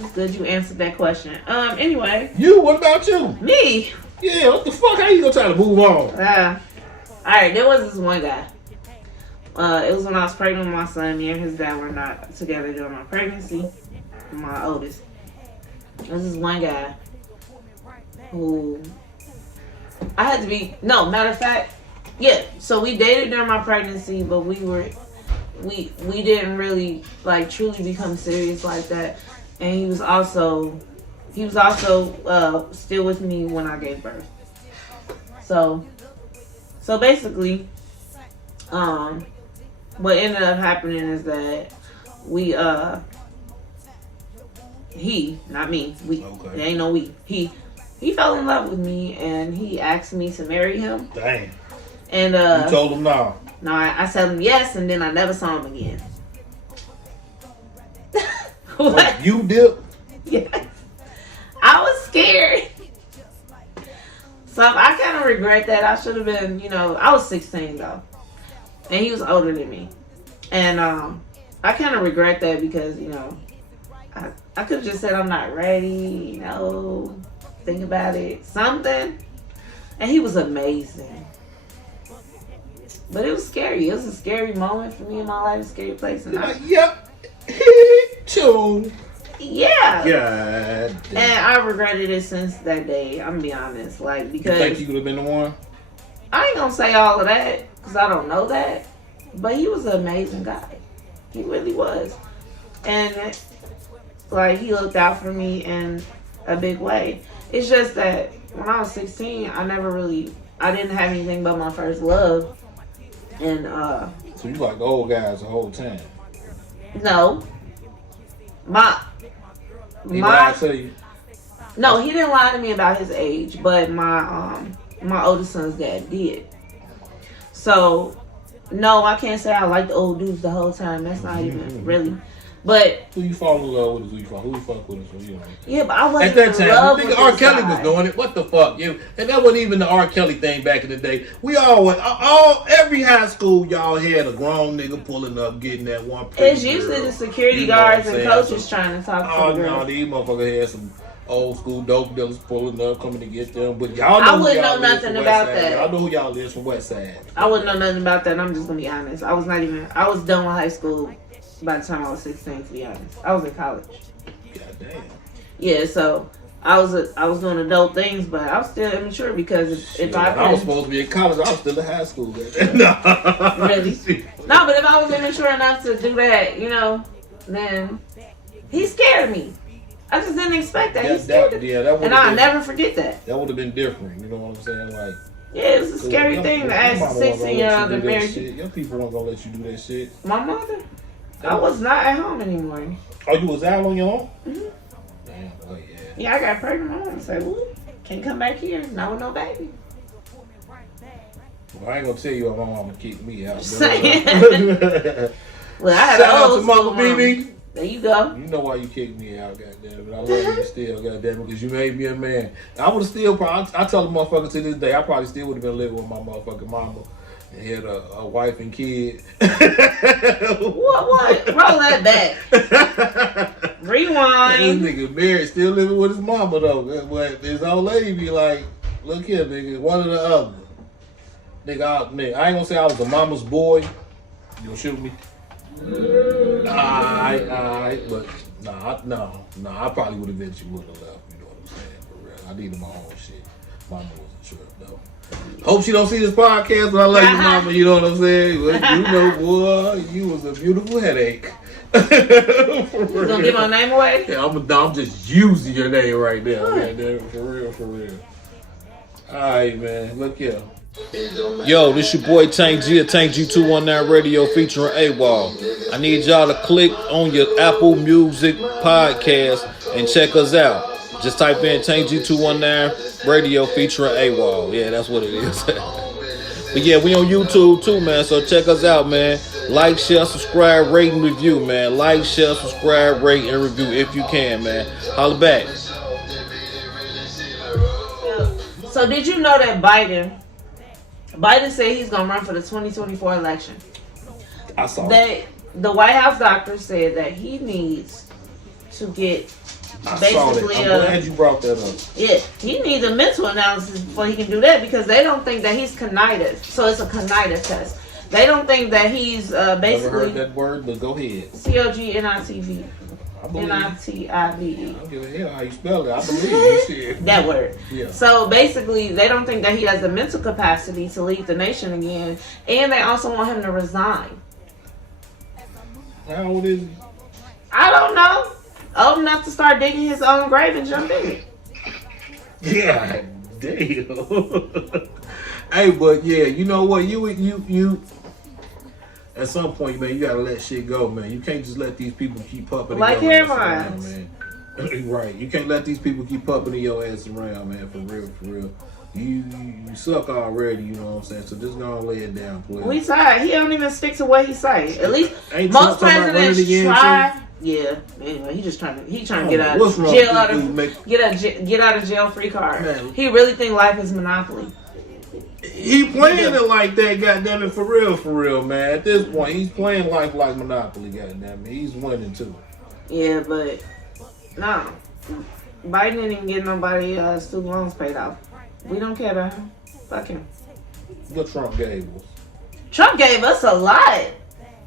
It's good you answered that question. Anyway, What about you? me. Yeah, what the fuck? How you gonna try to move on? All right, there was this one guy. It was when I was pregnant with my son. Me and his dad were not together during my pregnancy. My oldest. There was this one guy who I had to be. No, matter of fact, yeah. So we dated during my pregnancy, but we didn't really like truly become serious like that. And he was also still with me when I gave birth. So basically, what ended up happening is that he, not me, Okay. there ain't no we, he fell in love with me and he asked me to marry him. Dang. And You told him no. no, I said him yes, and then I never saw him again. What? What, you did? Yes. I was scared. So I kind of regret that. I should have been, I was 16 though. And he was older than me. And I kind of regret that because, I could have just said I'm not ready, think about it, something. And he was amazing. But it was scary. It was a scary moment for me in my life, a scary place. And Yep. Choo. Yeah. God. And I regretted it since that day. I'm gonna be honest, You because think you could have been the one? I ain't gonna say all of that because I don't know that. But he was an amazing guy. He really was, and he looked out for me in a big way. It's just that when I was 16, I didn't have anything but my first love, and So you like the old guys the whole time? no, He lied to you? No, he didn't lie to me about his age, but my oldest son's dad did. So, no, I can't say I liked the old dudes the whole time. That's not even really. But who you fall in love with is who you fuck with is who you like. Yeah, but I wasn't at that in time. love You with think R. this Kelly guy. was doing it? What the fuck, you? And that wasn't even the R. Kelly thing back in the day. We every high school y'all had a grown nigga pulling up, getting that one. It's usually the security guards and coaches trying to talk to the no, girls. these motherfuckers had some old school dope dealers pulling up, coming to get them. But y'all know I who wouldn't y'all know is nothing from about West Side. that. Y'all know who y'all is from West Side. I wouldn't know nothing about that. I'm just gonna be honest. I was done with high school by the time I was 16. To be honest, I was in college. God damn. Yeah, so I was doing adult things, but I was still immature because if I was supposed to be in college, I was still in high school. No. Really? No, but if I was immature enough to do that, then he scared me. I just didn't expect that. He scared me. And I'll never forget that. That would have been different. You know what I'm saying? Like, yeah, it was a scary thing to ask a 16-year-old to marry. Your people weren't gonna let you do that shit. My mother? I was not at home anymore. Oh, you was out on your own? Mm-hmm. Damn, oh yeah. Yeah, I got pregnant. My mom said, "Woo, can't come back here. Not with no baby." Well, I ain't gonna tell you if my mama kicked me out. Saying. Well, I had Shout an out old to Mama school mom. BB. There you go. You know why you kicked me out, goddamn it. I love you still, goddamn it, because you made me a man. I would have still probably, I tell the motherfucker to this day, I probably still would have been living with my motherfucking mama and had a wife and kid. What? Roll that back. Rewind. This nigga married, still living with his mama though. But his old lady be like, look here, nigga, one or the other. Nigga, I ain't gonna say I was a mama's boy. You gonna shoot me? Alright, but I probably would eventually would have left. You know what I'm saying? For real, I needed my own shit. Mama was a trip though. Hope she don't see this podcast, but I love you, mama. You know what I'm saying? Well, you know, boy, you was a beautiful headache. You gonna give my name away? Yeah, I'm just using your name right now. For real. All right, man. Look here. Yo, this your boy Tank G at Tank G219 Radio featuring AWOL. I need y'all to click on your Apple Music podcast and check us out. Just type in Tank G219 Radio featuring AWOL. Yeah, that's what it is. But yeah, we on YouTube too, man. So check us out, man. Like, share, subscribe, rate, and review, man. Like, share, subscribe, rate, and review if you can, man. Holla back. So did you know that Biden said he's gonna run for the 2024 election? I saw it. The White House doctor said that he needs to get basically. I'm glad you brought that up. Yeah, he needs a mental analysis before he can do that because they don't think that he's connived. So it's a connived test. They don't think that he's basically. Never heard that word, but go ahead. COGNITV. I believe. NITIVE. I don't give a hell how you spell it. I believe you said that word. Yeah. So basically, they don't think that he has the mental capacity to lead the nation again, and they also want him to resign. How old is he? I don't know. Old enough to start digging his own grave and jump in it. Yeah, damn. Hey, but yeah, you know what? You. At some point, man, you gotta let shit go, man. You can't just let these people keep pumping like your ass hairlines, man. Right. You can't let these people keep pumping your ass around, man. For real. You suck already, you know what I'm saying? So just gonna lay it down, please. We tired. He don't even stick to what he say. At least Ain't most Trump talking about running presidents again, try. Yeah. Anyway, he trying to get out What's of wrong jail, with get out of jail free card. Man. He really think life is Monopoly. He playing it like that, goddamn it, for real, man. At this point, he's playing life like Monopoly, goddamn it. He's winning too. Yeah, but no, Biden didn't even get nobody student loans paid off. We don't care about him. Fuck him. What Trump gave us. Trump gave us a lot.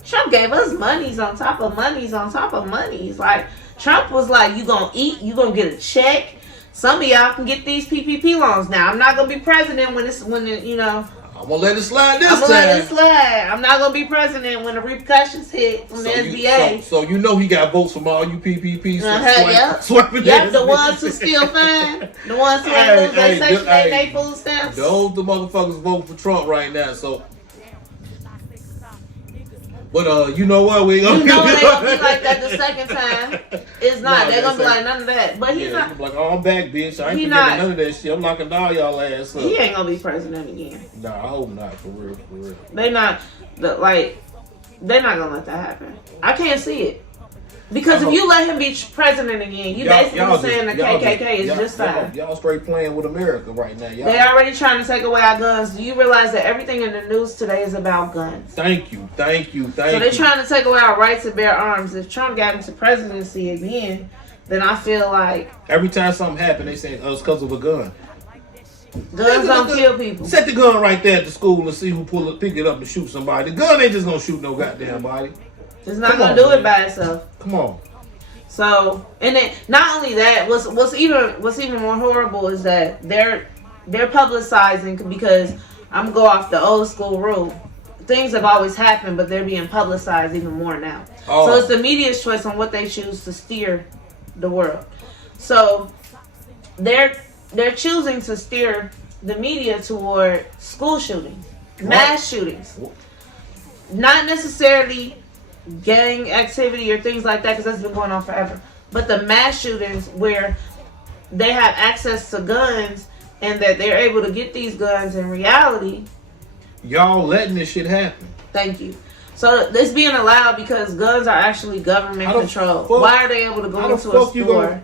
Trump gave us monies on top of monies on top of monies. Like, Trump was like, you gonna eat, you gonna get a check. Some of y'all can get these PPP loans now. I'm not gonna be president when you know. I'm gonna let it slide this time. I'm gonna let it slide. I'm not gonna be president when the repercussions hit from the SBA. So you know he got votes from all you PPP swiping. Yep, the ones who still fine. The ones who ain't lose their Section 8 food stamps. Those the motherfuckers voting for Trump right now. So, but you know what? We gonna they gonna be like that the second time. It's not. They're gonna be like none of that. But he's not. He's like, oh, I'm back, bitch. I ain't forgetting none of that shit. I'm knocking all y'all ass up. He ain't gonna be president again. Nah, I hope not. For real. They're not gonna let that happen. I can't see it. Because if you let him be president again, you basically saying the KKK is just fine. Y'all straight playing with America right now. They already trying to take away our guns. Do you realize that everything in the news today is about guns? Thank you. So they're trying to take away our right to bear arms. If Trump got into presidency again, then I feel like every time something happens, they say it's because of a gun. Guns don't kill people. Set the gun right there at the school and see who pick it up and shoot somebody. The gun ain't just gonna shoot no goddamn body. It's not gonna do it by itself. Come on. So, and then not only that, what's even more horrible is that they're publicizing, because I'm gonna go off the old school rule. Things have always happened, but they're being publicized even more now. Oh. So it's the media's choice on what they choose to steer the world. So they're choosing to steer the media toward school shootings, mass shootings, not necessarily gang activity or things like that, because that's been going on forever. But the mass shootings where they have access to guns and that they're able to get these guns in reality. Y'all letting this shit happen. Thank you. So this being allowed because guns are actually government controlled. Why are they able to go into a store?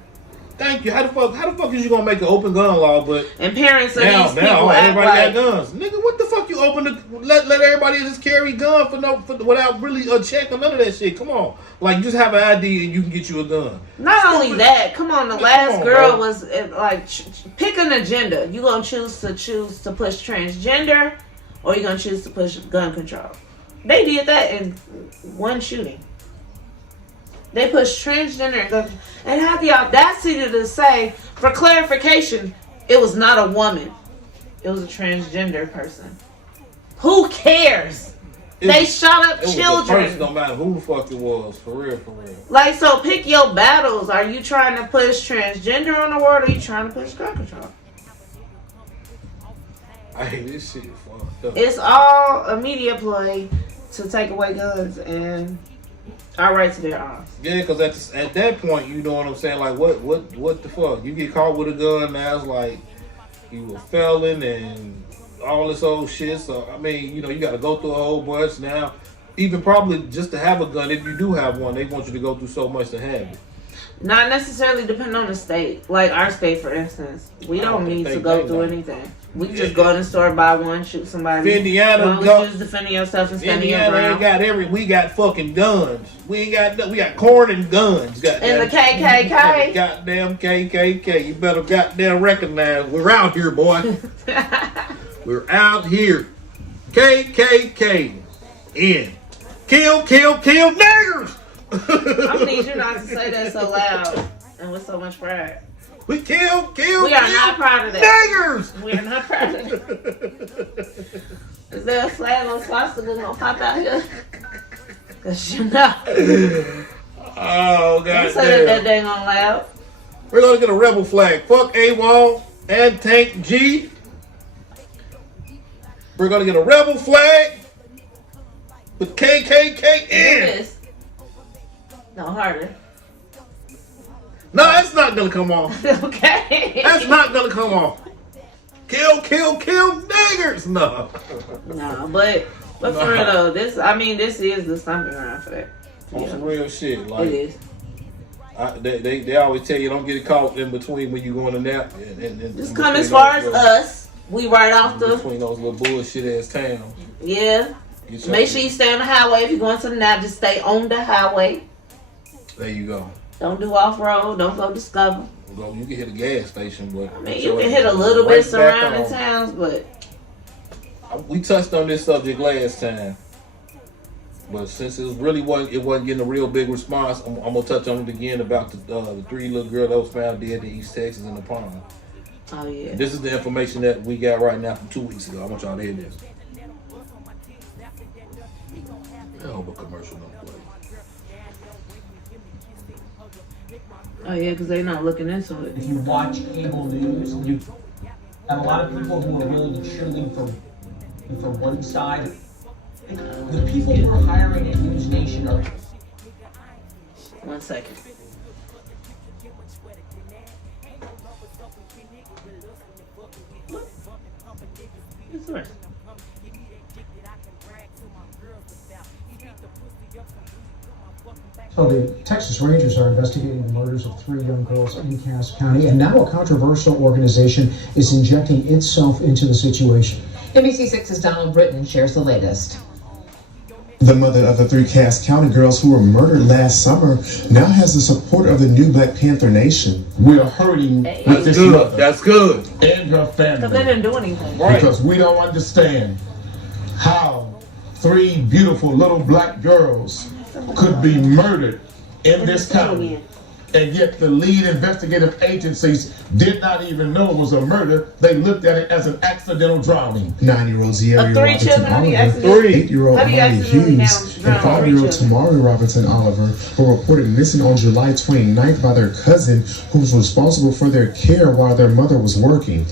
Thank you. How the fuck is you gonna make an open gun law? But and parents of now these people everybody got guns, nigga. What the fuck you let everybody just carry gun without really a check or none of that shit? Come on, like just have an ID and you can get you a gun. Not only that, come on. The last girl was like, pick an agenda. You gonna choose to push transgender, or you gonna choose to push gun control? They did that in one shooting. They pushed transgender and had the audacity to say, for clarification, it was not a woman. It was a transgender person. Who cares? They shot up children. It don't matter who the fuck it was. For real. Like, so pick your battles. Are you trying to push transgender on the world, or are you trying to push gun control? I hate this shit. Fucked up. It's all a media play to take away guns and our right to bear arms. Yeah, because at that point, you know what I'm saying? Like, what the fuck? You get caught with a gun, now it's like you a felon and all this old shit. So, I mean, you know, you got to go through a whole bunch now. Even probably just to have a gun, if you do have one, they want you to go through so much to have it. Not necessarily depending on the state. Like our state, for instance, we don't need to go through anything. We can just go in the store, buy one, shoot somebody. Indiana, just defending yourself and standing your ground. We got fucking guns. We got corn and guns. And the KKK. Goddamn KKK. You better goddamn recognize we're out here, boy. We're out here. KKK. In. Kill niggers. I'm gonna need you not to say that so loud and with so much pride. We kill. We are not proud of that. Niggers. We are not proud of that. Is there a flag on swastika gonna pop out here? Cause you know. Oh god. Don't say that dang on loud. We're gonna get a rebel flag. Fuck AWOL and Tank G. We're gonna get a rebel flag with KKK in. No, harder. No, that's not gonna come off. Okay. That's not gonna come off. Kill niggers. No. No, but for real though, this is the stomping ground for that. On some real shit. Like, it is. They always tell you don't get caught in between when you going to nap. And Just come as far as us. We right off the between those little bullshit ass towns. yeah. Make sure you stay on the highway. If you're going to the nap, just stay on the highway. There you go. Don't do off road. Don't go discover. Well, you can hit a gas station, but I mean, you can hit a little bit surrounding towns, but we touched on this subject last time. But since it wasn't getting a real big response, I'm gonna touch on it again about the 3 little girl that was found dead in East Texas in the pond. oh yeah. This is the information that we got right now from 2 weeks ago. I want y'all to hear this. I hope a commercial don't play. Oh yeah, because they're not looking into it. If you watch cable news, you have a lot of people who are willing to cheerlead from one side. The people we're hiring at News Nation are 1 second. What's the rest? So the Texas Rangers are investigating the murders of 3 young girls in Cass County, and now a controversial organization is injecting itself into the situation. NBC6's Donald Britton shares the latest. The mother of the 3 Cass County girls who were murdered last summer now has the support of the new Black Panther Nation. We are hurting with this Good. mother That's good. and her Because they family didn't do anything. Right. because we don't understand how 3 beautiful little black girls could be murdered in this county, and yet the lead investigative agencies did not even know it was a murder. They looked at it as an accidental drowning. 9-year-old Zieria 3 Robertson children, how do you Oliver, accidentally- 8-year-old how do you Amari accidentally Hughes, drown and 3 5-year-old children? Tamari Robertson Oliver were reported missing on July 29th by their cousin, who was responsible for their care while their mother was working.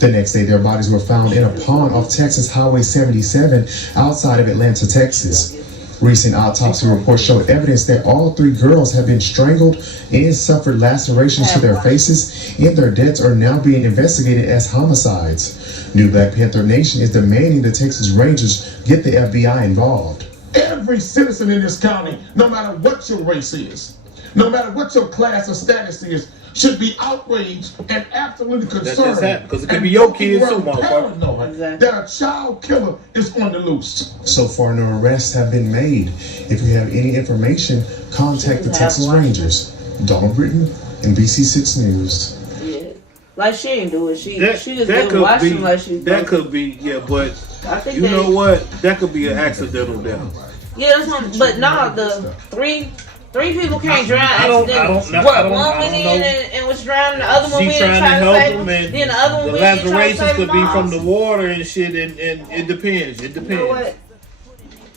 The next day, their bodies were found in a pond off Texas Highway 77 outside of Atlanta, Texas. Recent autopsy reports showed evidence that all 3 girls have been strangled and suffered lacerations to their faces, and their deaths are now being investigated as homicides. New Black Panther Nation is demanding the Texas Rangers get the FBI involved. Every citizen in this county, no matter what your race is, no matter what your class or status is, should be outraged and absolutely concerned. Because it could be your kids too, motherfucker. paranoid Exactly. that a child killer is on the loose. So far, no arrests have been made. If you have any information, contact the Texas Rangers. Donald Britton, NBC6 News. Yeah. Like she ain't do it. She just That didn't could watch be. them like she. That could be. Yeah, but I think you they, know what? That could be an accidental death. Yeah, that's one. But no, the three people can't drown I don't accidentally. know. What? One went in and was drowning. The other one She went in trying and to tried to help save them, him. and Then the other one the went in and tried to lacerations save could him. be from the water and shit, and it depends. It depends. You know what?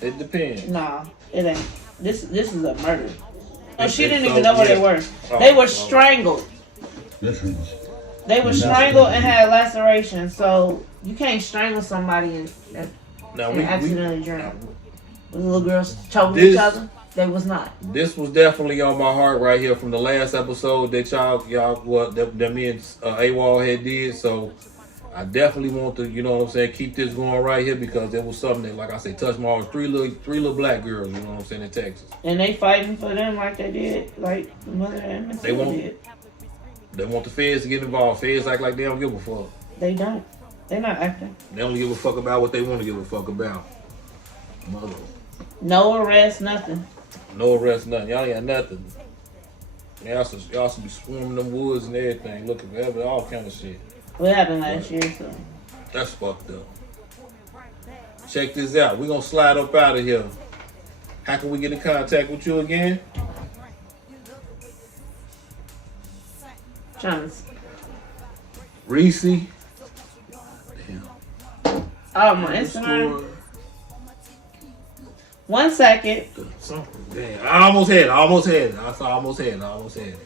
It depends. Nah, it ain't. This is a murder. No, she Okay, didn't so, even know where they yeah. were. Oh, They were oh. strangled. Literally. They were strangled and had lacerations. So you can't strangle somebody Now and accidentally drown. The little girls choking This- each other. They was not. This was definitely on my heart right here from the last episode that that me and AWOL had did. So I definitely want to, you know what I'm saying, keep this going right here because it was something that, like I said, touched my heart. Three little black girls, you know what I'm saying, in Texas. And they fighting for them like they did, like the mother and They won't. did. They want the feds to get involved. Feds act like they don't give a fuck. They don't. They're not acting. They don't give a fuck about what they want to give a fuck about. Mother. No arrest, nothing. No arrest, nothing. Y'all ain't got nothing. Y'all should be swimming them woods and everything, looking for all kind of shit. What happened last year? So That's fucked up. Check this out. We're going to slide up out of here. How can we get in contact with you again? trying to. Reese. Damn. Oh, my Instagram. 1 second. Something. Damn. I almost had it. I almost had it.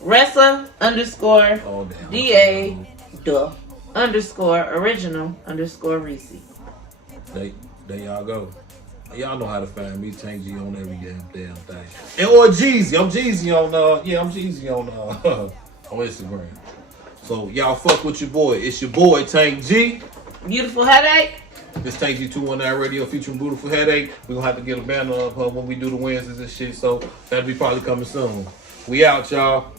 Ressa _ Oh, damn. DA _ original _ Reese. There y'all go. Y'all know how to find me. Tank G on every damn thing. And or Jeezy. I'm Jeezy on on Instagram. So y'all fuck with your boy. It's your boy Tank G. Beautiful Headache. This Tank G 219 Radio featuring Beautiful Headache. We're gonna have to get a banner of her when we do the Wednesdays and shit. So that'll be probably coming soon. We out, y'all.